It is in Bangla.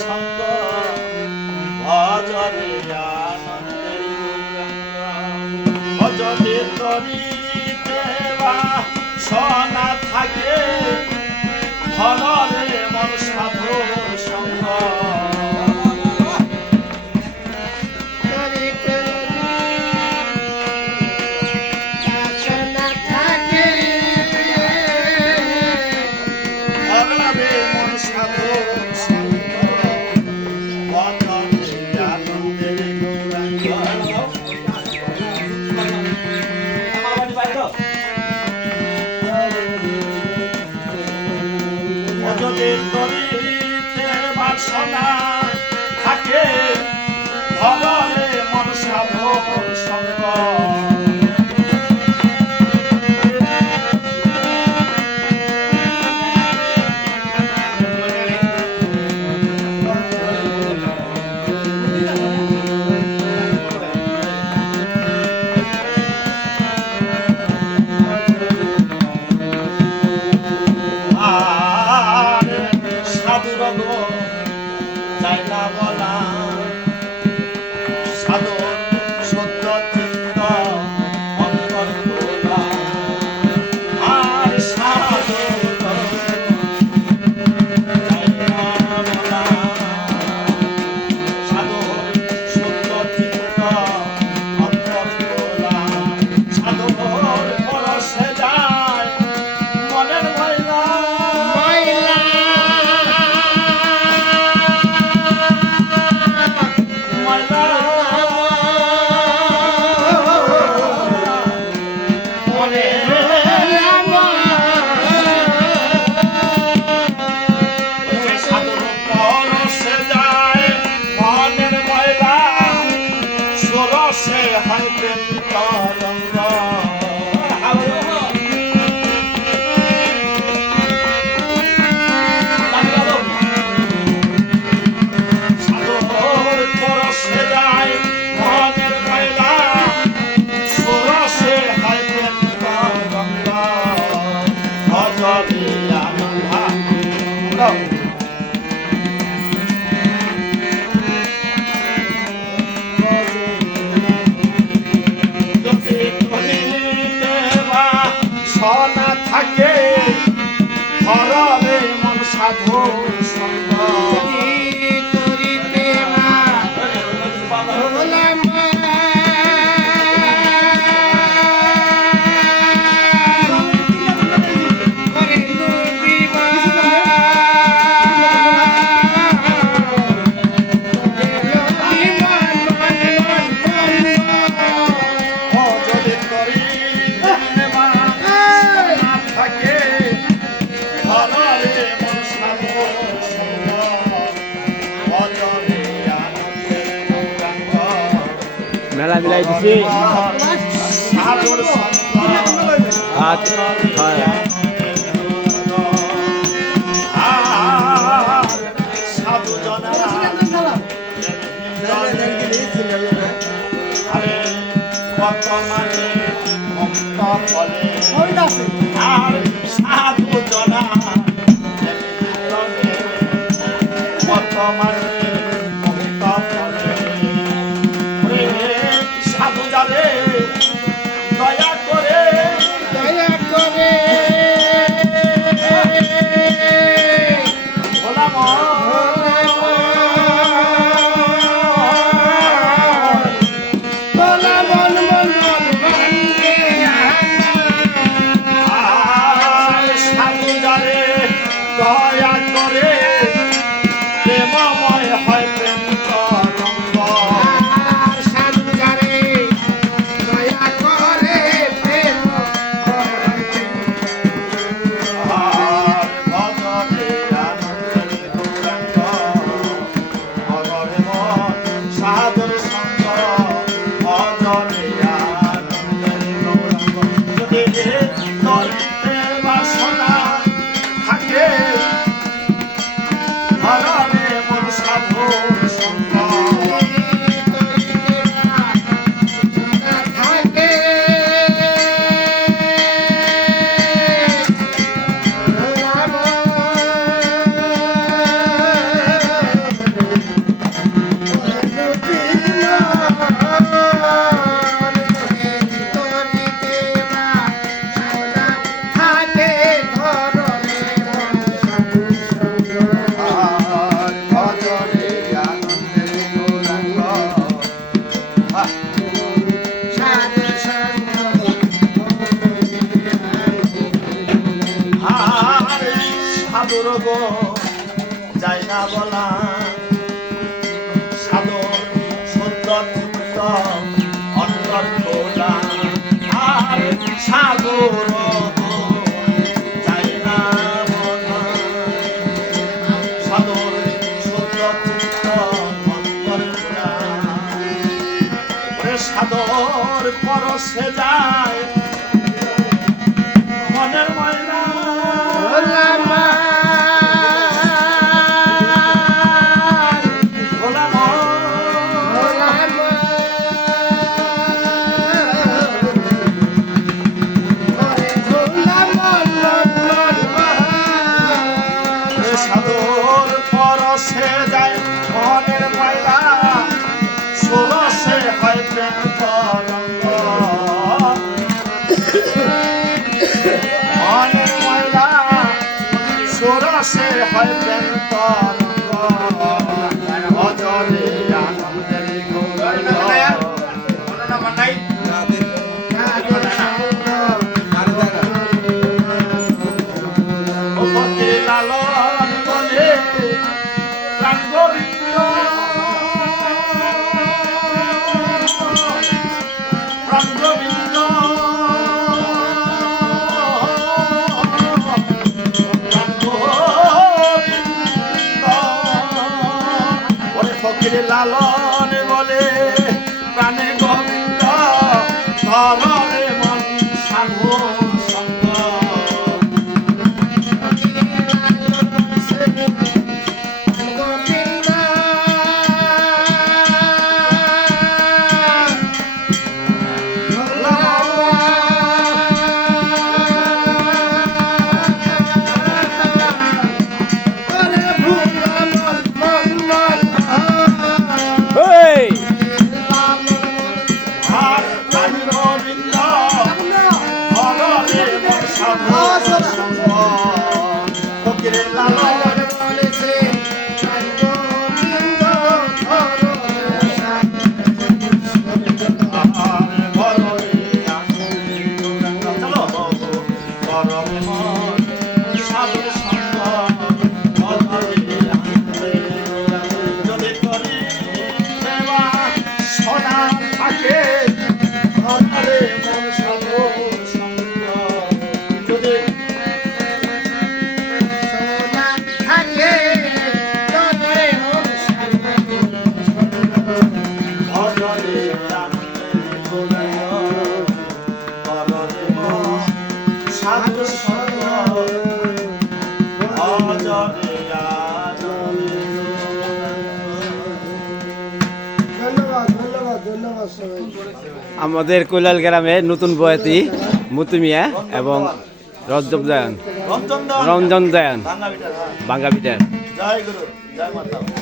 সঙ্গ ভজরে আনন্দের ভজরে তরিতে বা সনা থাকে ভজরে মন সাধুর সঙ্গ ভজরের তরিতে বাসনা থাকে ভজরে মন সাধুর সঙ্গ সনা থাকে ভজরে মন সাধুর সঙ্গ মেলা মিলাই দিছি সাধু জনেরা কত মানে ভক্ত বলে আর সাধু জনা কত মানে ভক্ত বলে সাধু যাবে দয়া করে ভোলা মন বলা সাধন সুন্দর চিত্ত অন্তর খোলা আর সাগর যায় না বলা সাধন সুন্দর চিত্ত অন্তর খোলা ওরে সাধর পরশে যায় মনের ময়লা সাধুর পরশে যায় মনের ময়লা ষোড়শে হয় প্রেম তরঙ্গ মনের ময়লা ষোড়শে হয় প্রেম তরঙ্গ অজরে আনন্দের গৌরব লালন বলে প্রাণ গোবিন্দ প্রাণ গোবিন্দ প্রাণ গোবিন্দ ওরে ফকির লালন বলে প্রাণে গোবিন্দ ধরে মন সাধু সঙ্গ Hey! আর প্রাণ গোবিন্দ ধরে মন সাধু সঙ্গ ফকির লালন বলেছে প্রাণ গোবিন্দ যদি করি সেবা সোনা থাকে ঘরে মন সাধু সঙ্গ যদি ভজরে সাধু সঙ্গ ভজরে আমাদের কৈলাল গ্রামে নতুন বয়াতি মুতুমিয়া এবং রঞ্জন জায়ন রঞ্জন রঞ্জন জায়ন ভাঙ্গা বিটার বাঙ্গা পিটার জয় গুরু জয় মাতা